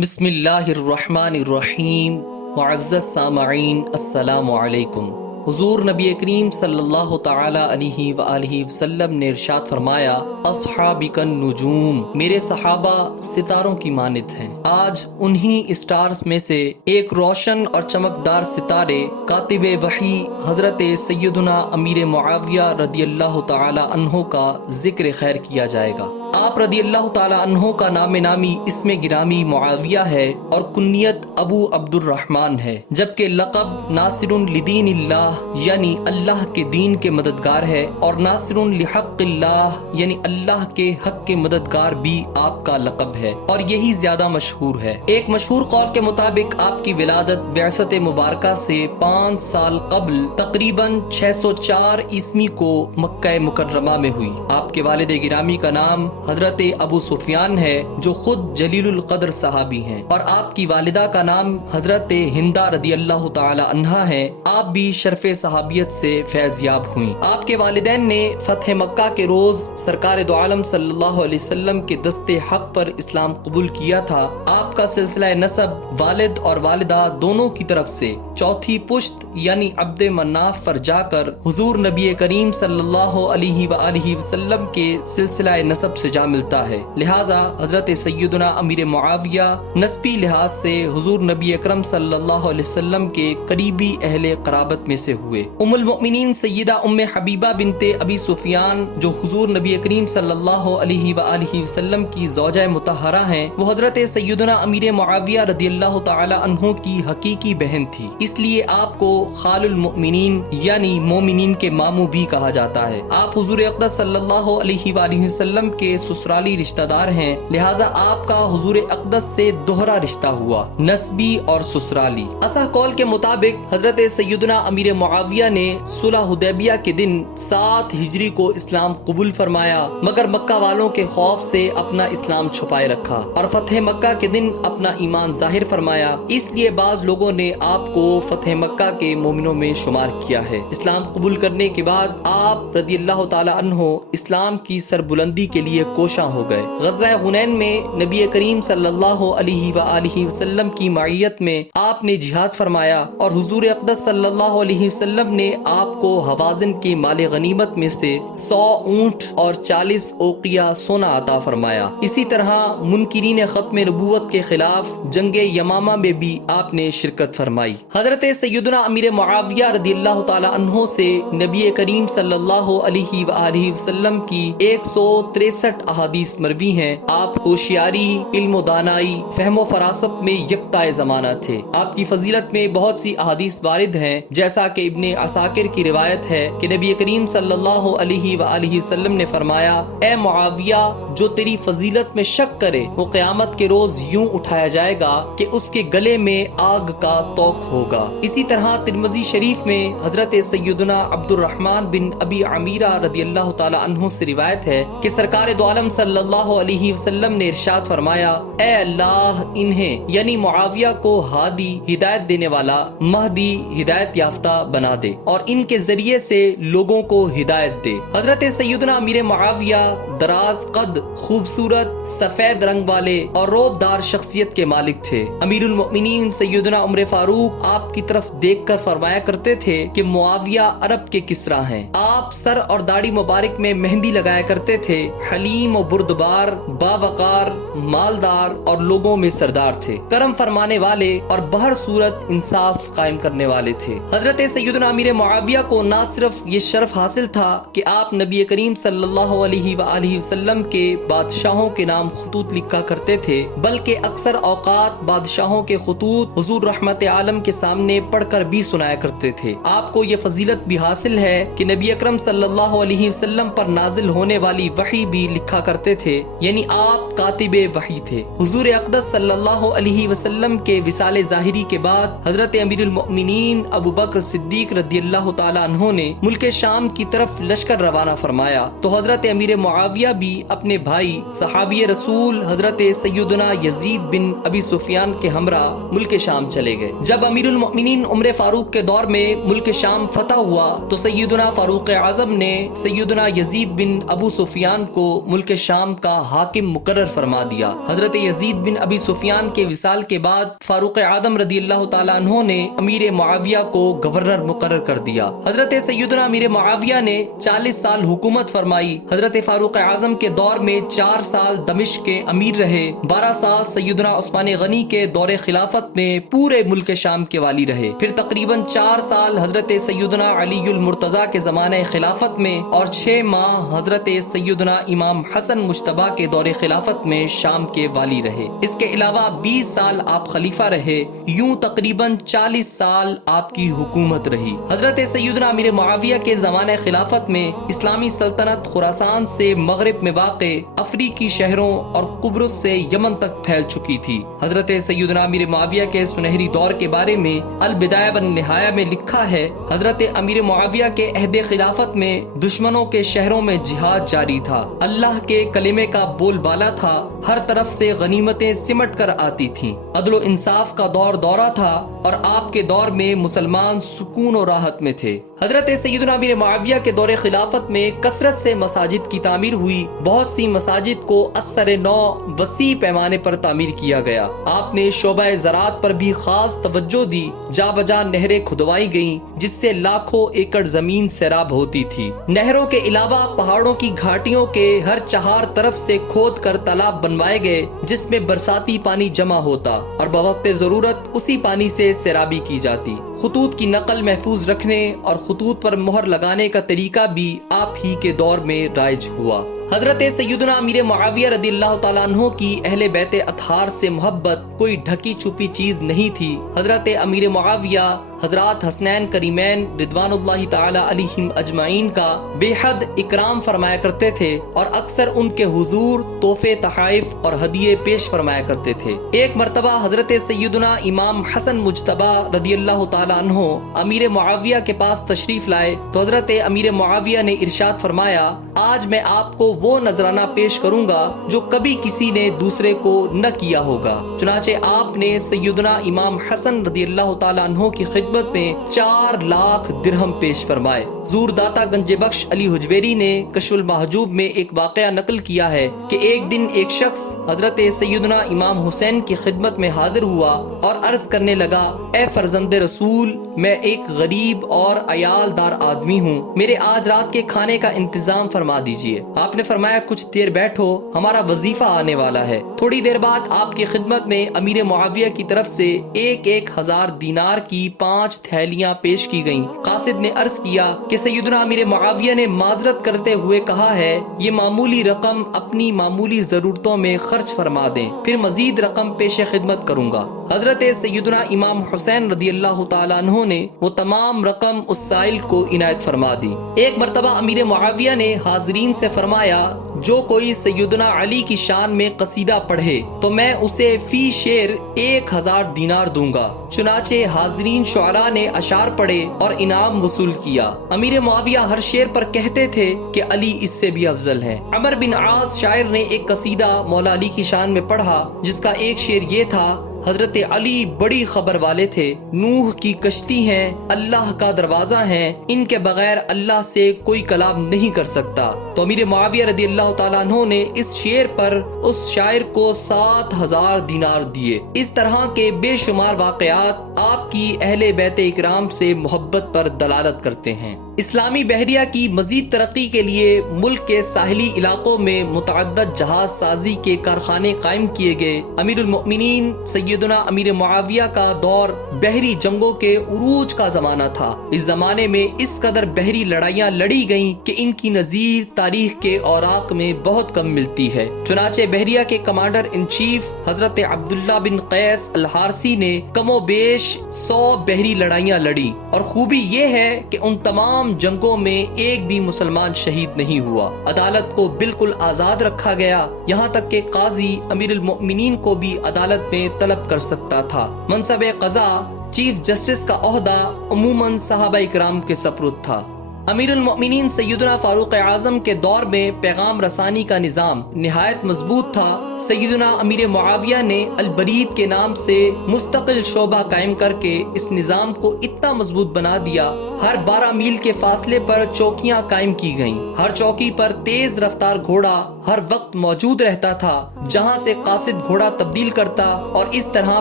بسم اللہ الرحمن الرحیم معزز سامعین السلام علیکم۔ حضور نبی کریم صلی اللہ تعالی علیہ وآلہ وسلم نے ارشاد فرمایا، اصحابک النجوم، میرے صحابہ ستاروں کی مانند ہیں۔ آج انہی اسٹارز میں سے ایک روشن اور چمکدار ستارے کاتب وحی حضرت سیدنا امیر معاویہ رضی اللہ تعالی عنہ کا ذکر خیر کیا جائے گا۔ آپ رضی اللہ تعالی عنہ کا نام نامی اسم گرامی معاویہ ہے اور کنیت ابو عبد الرحمن ہے، جبکہ لقب ناصر لدین اللہ یعنی اللہ کے دین کے مددگار ہے، اور ناصر لحق اللہ یعنی اللہ کے حق کے مددگار بھی آپ کا لقب ہے، اور یہی زیادہ مشہور ہے۔ ایک مشہور قول کے مطابق آپ کی ولادت بعثت مبارکہ سے 5 سال قبل تقریباً 604 عیسوی کو مکہ مکرمہ میں ہوئی۔ آپ کے والد گرامی کا نام حضرت ابو سفیان ہے، جو خود جلیل القدر صحابی ہیں، اور آپ کی والدہ کا نام حضرت ہندہ رضی اللہ تعالی عنہا ہے۔ آپ بھی شرف صحابیت سے فیض یاب ہوئیں۔ آپ کے والدین نے فتح مکہ کے روز سرکار دو عالم صلی اللہ علیہ وسلم کے دست حق پر اسلام قبول کیا تھا۔ آپ کا سلسلہ نسب والد اور والدہ دونوں کی طرف سے چوتھی پشت یعنی عبد مناف پر جا کر حضور نبی کریم صلی اللہ علیہ وآلہ وسلم کے سلسلہ نسب سے جا ملتا ہے، لہٰذا حضرت سیدنا امیر معاویہ نسبی لحاظ سے حضور نبی اکرم صلی اللہ علیہ وسلم کے قریبی اہل قرابت میں سے ہوئے۔ ام المؤمنین سیدہ ام حبیبہ بنت ابی سفیان، جو حضور نبی کریم صلی اللہ علیہ وآلہ وسلم کی زوجہ مطہرہ ہیں، وہ حضرت سیدنا امیر معاویہ رضی اللہ تعالی عنہ کی حقیقی بہن تھی، اس لیے آپ کو خال المؤمنین یعنی مومنین کے ماموں بھی کہا جاتا ہے۔ آپ حضور اقدس صلی اللہ علیہ وآلہ وسلم کے سسرالی رشتہ دار ہیں، لہٰذا آپ کا حضور اقدس سے دوہرا رشتہ ہوا، نسبی اور سسرالی۔ اصح قول کے مطابق حضرت سیدنا امیر معاویہ نے صلح حدیبیہ کے دن 7 ہجری کو اسلام قبول فرمایا، مگر مکہ والوں کے خوف سے اپنا اسلام چھپائے رکھا، اور فتح مکہ کے دن اپنا ایمان ظاہر فرمایا، اس لیے بعض لوگوں نے آپ کو فتح مکہ کے مومنوں میں شمار کیا ہے۔ اسلام قبول کرنے کے بعد آپ رضی اللہ تعالی عنہ اسلام کی سربلندی کے لیے کوشاں ہو گئے۔ غزوہ حنین میں نبی کریم صلی اللہ علیہ وآلہ وسلم کی معیت میں آپ نے جہاد فرمایا، اور حضور اقدس صلی اللہ علیہ وسلم نے آپ کو حوازن کے مال غنیمت میں سے 100 اونٹ اور 40 اوقیہ سونا عطا فرمایا۔ اسی طرح منکرین ختم نبوت کے خلاف جنگ یمامہ میں بھی آپ نے شرکت فرمائی۔ حضرت سیدنا امیر معاویہ رضی اللہ تعالی عنہ سے نبی کریم صلی اللہ علیہ وآلہ وسلم کی 163 احادیث مروی ہیں۔ آپ ہوشیاری، علم و دانائی، فہم و فراست میں یکتا زمانہ تھے۔ آپ کی فضیلت میں بہت سی احادیث وارد ہیں، جیسا کہ ابن عساکر کی روایت ہے کہ نبی کریم صلی اللہ علیہ وآلہ وسلم نے فرمایا، اے معاویہ، جو تیری فضیلت میں شک کرے وہ قیامت کے روز یوں اٹھایا جائے گا کہ اس کے گلے میں آگ کا توق ہوگا۔ اسی طرح ترمذی شریف میں حضرت سیدنا عبد الرحمن بن ابی عمیرہ رضی اللہ تعالی عنہ سے روایت ہے کہ سرکار دو عالم صلی اللہ علیہ وسلم نے ارشاد فرمایا، اے اللہ، انہیں یعنی معاویہ کو ہادی ہدایت دینے والا، مہدی ہدایت یافتہ بنا دے، اور ان کے ذریعے سے لوگوں کو ہدایت دے۔ حضرت سیدنا امیر معاویہ دراز قد، خوبصورت سفید رنگ والے اور روب دار شخصیت کے مالک تھے۔ امیر المؤمنین سیدنا عمر فاروق آپ کی طرف دیکھ کر فرمایا کرتے تھے کہ معاویہ عرب کے کسریٰ ہیں۔ آپ سر اور داڑھی مبارک میں مہندی لگایا کرتے تھے، حلیم و بردبار، باوقار، مالدار اور لوگوں میں سردار تھے، کرم فرمانے والے اور بہر صورت انصاف قائم کرنے والے تھے۔ حضرت سیدنا امیر معاویہ کو نہ صرف یہ شرف حاصل تھا کہ آپ نبی کریم صلی اللہ علیہ وآلہ وسلم کے بادشاہوں کے نام خطوط لکھا کرتے تھے، بلکہ اکثر اوقات بادشاہوں کے خطوط حضور رحمت عالم کے سامنے پڑھ کر بھی سنایا کرتے تھے۔ آپ کو یہ فضیلت بھی حاصل ہے کہ نبی اکرم صلی اللہ علیہ وسلم پر نازل ہونے والی وحی بھی لکھا کرتے تھے، یعنی آپ کاتب وحی تھے۔ حضور اقدس صلی اللہ علیہ وسلم کے وصال ظاہری کے بعد حضرت امیر المؤمنین ابو بکر صدیق رضی اللہ تعالی عنہ نے ملک شام کی طرف لشکر روانہ فرمایا، تو حضرت امیر معاویہ بھی اپنے بھائی صحابی رسول حضرت سیدنا یزید بن ابی سفیان کے ہمراہ ملک شام چلے گئے۔ جب امیر المؤمنین عمر فاروق کے دور میں ملک شام فتح ہوا تو سیدنا فاروق اعظم نے سیدنا یزید بن ابو سفیان کو ملک شام کا حاکم مقرر فرما دیا۔ حضرت یزید بن ابی سفیان کے وصال کے بعد فاروق اعظم رضی اللہ تعالیٰ عنہ نے امیر معاویہ کو گورنر مقرر کر دیا۔ حضرت سیدنا امیر معاویہ نے 40 سال حکومت فرمائی۔ حضرت فاروق اعظم کے دور میں 4 سال دمشق کے امیر رہے۔ 12 سال سیدنا عثمان غنی کے دور خلافت میں پورے ملک شام کے والی رہے۔ پھر تقریباً 4 سال حضرت سیدنا علی المرتضیٰ کے زمانہ خلافت میں اور 6 ماہ حضرت سیدنا امام حسن مجتبی کے دور خلافت میں شام کے والی رہے۔ اس کے علاوہ 20 سال آپ خلیفہ رہے۔ یوں تقریباً 40 سال آپ کی حکومت رہی۔ حضرت سیدنا امیر معاویہ کے زمانہ خلافت میں اسلامی سلطنت خراسان سے مغرب میں واقع افریقی شہروں اور قبرص سے یمن تک پھیل چکی تھی۔ حضرت سیدنا امیر معاویہ کے سنہری دور کے بارے میں البدایہ والنہایہ میں لکھا ہے، حضرت امیر معاویہ کے عہد خلافت میں دشمنوں کے شہروں میں جہاد جاری تھا، اللہ کے کلمے کا بول بالا تھا، ہر طرف سے غنیمتیں سمٹ کر آتی تھیں، عدل و انصاف کا دورہ تھا اور آپ کے دور میں مسلمان سکون و راحت میں تھے۔ حضرت سیدنا امیر معاویہ کے دور خلافت میں کثرت سے مساجد کی تعمیر ہوئی۔ بہت سی مساجد کو اثر نو وسیع پیمانے پر تعمیر کیا گیا۔ آپ نے شعبہ زراعت پر بھی خاص توجہ دی۔ جا بجا نہریں کھدوائی گئیں جس سے لاکھوں ایکڑ زمین سیراب ہوتی تھی۔ نہروں کے علاوہ پہاڑوں کی گھاٹیوں کے ہر 4 طرف سے کھود کر تالاب بنوائے گئے جس میں برساتی پانی جمع ہوتا اور بوقت ضرورت اسی پانی سے سیرابی کی جاتی۔ خطوط کی نقل محفوظ رکھنے اور خطوط پر مہر لگانے کا طریقہ بھی آپ ہی کے دور میں رائج ہوا۔ حضرت سیدنا امیر معاویہ رضی اللہ تعالیٰ عنہ کی اہل بیت اطہار سے محبت کوئی ڈھکی چھپی چیز نہیں تھی۔ حضرت امیر معاویہ حضرات حسنین کریمین رضوان اللہ تعالی علیہم اجمعین کا بے حد اکرام فرمایا کرتے تھے اور اکثر ان کے حضور تحفے تحائف اور ہدیے پیش فرمایا کرتے تھے۔ ایک مرتبہ حضرت سیدنا امام حسن مجتبی رضی اللہ تعالی عنہ امیر معاویہ کے پاس تشریف لائے تو حضرت امیر معاویہ نے ارشاد فرمایا، آج میں آپ کو وہ نذرانہ پیش کروں گا جو کبھی کسی نے دوسرے کو نہ کیا ہوگا۔ چنانچہ آپ نے سیدنا امام حسن رضی اللہ تعالی عنہ کی خدمت میں 4 لاکھ درہم پیش فرمائے۔ زور داتا گنج بخش علی حجویری نے کشف المحجوب میں ایک واقعہ نقل کیا ہے کہ ایک دن ایک شخص حضرت سیدنا امام حسین کی خدمت میں حاضر ہوا اور عرض کرنے لگا، اے فرزند رسول، میں ایک غریب اور عیال دار آدمی ہوں، میرے آج رات کے کھانے کا انتظام فرما دیجئے۔ آپ نے فرمایا، کچھ دیر بیٹھو، ہمارا وظیفہ آنے والا ہے۔ تھوڑی دیر بعد آپ کی خدمت میں امیر معاویہ کی طرف سے 1,000 دینار کی 5 تھیلیاں پیش کی گئیں۔ قاصد نے عرض کیا کہ سیدنا امیر معاویہ نے معذرت کرتے ہوئے کہا ہے، یہ معمولی رقم اپنی معمولی ضرورتوں میں خرچ فرما دیں، پھر مزید رقم پیش خدمت کروں گا۔ حضرت سیدنا امام حسین رضی اللہ تعالیٰ عنہ نے وہ تمام رقم اس سائل کو عنایت فرما دی۔ ایک مرتبہ امیر معاویہ نے حاضرین سے فرمایا، جو کوئی سیدنا علی کی شان میں قصیدہ پڑھے تو میں اسے فی شعر 1,000 دینار دوں گا۔ چنانچہ حاضرین شعراء نے اشعار پڑھے اور انعام وصول کیا۔ امیر معاویہ ہر شعر پر کہتے تھے کہ علی اس سے بھی افضل ہے۔ عمر بن عاص شاعر نے ایک قصیدہ مولا علی کی شان میں پڑھا جس کا ایک شعر یہ تھا، حضرت علی بڑی خبر والے تھے، نوح کی کشتی ہیں، اللہ کا دروازہ ہیں، ان کے بغیر اللہ سے کوئی کلام نہیں کر سکتا۔ تو امیر معاویہ رضی اللہ تعالیٰ عنہ نے اس شعر پر اس شاعر کو 7,000 دینار دیے۔ اس طرح کے بے شمار واقعات آپ کی اہل بیت اکرام سے محبت پر دلالت کرتے ہیں۔ اسلامی بحریہ کی مزید ترقی کے لیے ملک کے ساحلی علاقوں میں متعدد جہاز سازی کے کارخانے قائم کیے گئے۔ امیر المؤمنین سیدنا امیر معاویہ کا دور بحری جنگوں کے عروج کا زمانہ تھا۔ اس زمانے میں اس قدر بحری لڑائیاں لڑی گئیں کہ ان کی نظیر تاریخ کے اوراق میں بہت کم ملتی ہے۔ چنانچہ بحریہ کے کمانڈر ان چیف حضرت عبداللہ بن قیس الحارثی نے کم و بیش 100 بحری لڑائیاں لڑی، اور خوبی یہ ہے کہ ان تمام جنگوں میں ایک بھی مسلمان شہید نہیں ہوا۔ عدالت کو بالکل آزاد رکھا گیا، یہاں تک کہ قاضی امیر المؤمنین کو بھی عدالت میں طلب کر سکتا تھا۔ منصب قضا چیف جسٹس کا عہدہ عموماً صحابہ اکرام کے سپرد تھا۔ امیر المؤمنین سیدنا فاروق اعظم کے دور میں پیغام رسانی کا نظام نہایت مضبوط تھا۔ سیدنا امیر معاویہ نے البرید کے نام سے مستقل شعبہ قائم کر کے اس نظام کو اتنا مضبوط بنا دیا، ہر 12 میل کے فاصلے پر چوکیاں قائم کی گئیں، ہر چوکی پر تیز رفتار گھوڑا ہر وقت موجود رہتا تھا جہاں سے قاصد گھوڑا تبدیل کرتا، اور اس طرح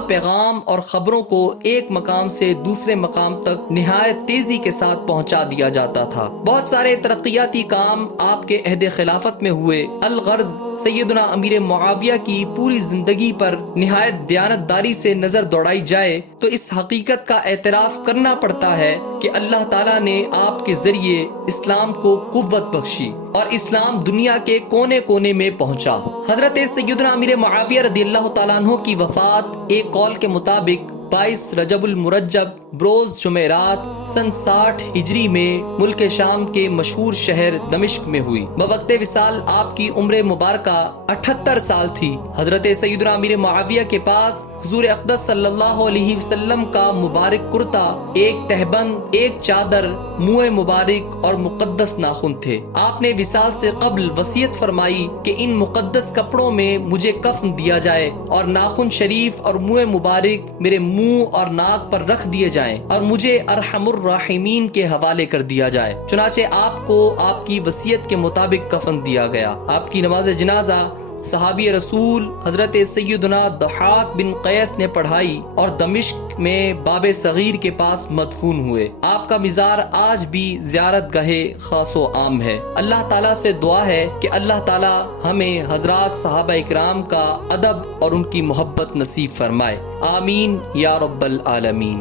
پیغام اور خبروں کو ایک مقام سے دوسرے مقام تک نہایت تیزی کے ساتھ پہنچا دیا جاتا تھا۔ بہت سارے ترقیاتی کام آپ کے عہد خلافت میں ہوئے۔ الغرض سیدنا امیر معاویہ کی پوری زندگی پر نہایت دیانتداری سے نظر دوڑائی جائے تو اس حقیقت کا اعتراف کرنا پڑتا ہے کہ اللہ تعالیٰ نے آپ کے ذریعے اسلام کو قوت بخشی اور اسلام دنیا کے کونے کونے میں پہنچا۔ حضرت سیدنا امیر معاویہ رضی اللہ تعالیٰ عنہ کی وفات ایک قول کے مطابق 22 رجب المرجب بروز جمعرات سن 60 ہجری میں ملک شام کے مشہور شہر دمشق میں ہوئی۔ بوقت وصال آپ کی عمر مبارکہ 78 سال تھی۔ حضرت سیدنا امیر معاویہ کے پاس حضور اقدس صلی اللہ علیہ وسلم کا مبارک کرتا، ایک تہبند، ایک چادر، منہ مبارک اور مقدس ناخن تھے۔ آپ نے وصال سے قبل وصیت فرمائی کہ ان مقدس کپڑوں میں مجھے کفن دیا جائے اور ناخن شریف اور منہ مبارک میرے منہ اور ناک پر رکھ دیے جائیں اور مجھے ارحم الراحمین کے حوالے کر دیا جائے۔ چنانچہ آپ کو آپ کی وصیت کے مطابق کفن دیا گیا۔ آپ کی نماز جنازہ صحابی رسول حضرت سیدنا ضحاک بن قیس نے پڑھائی اور دمشق میں باب صغیر کے پاس مدفون ہوئے۔ آپ کا مزار آج بھی زیارت گاہ خاص و عام ہے۔ اللہ تعالیٰ سے دعا ہے کہ اللہ تعالیٰ ہمیں حضرات صحابہ اکرام کا ادب اور ان کی محبت نصیب فرمائے، آمین یا رب العالمین۔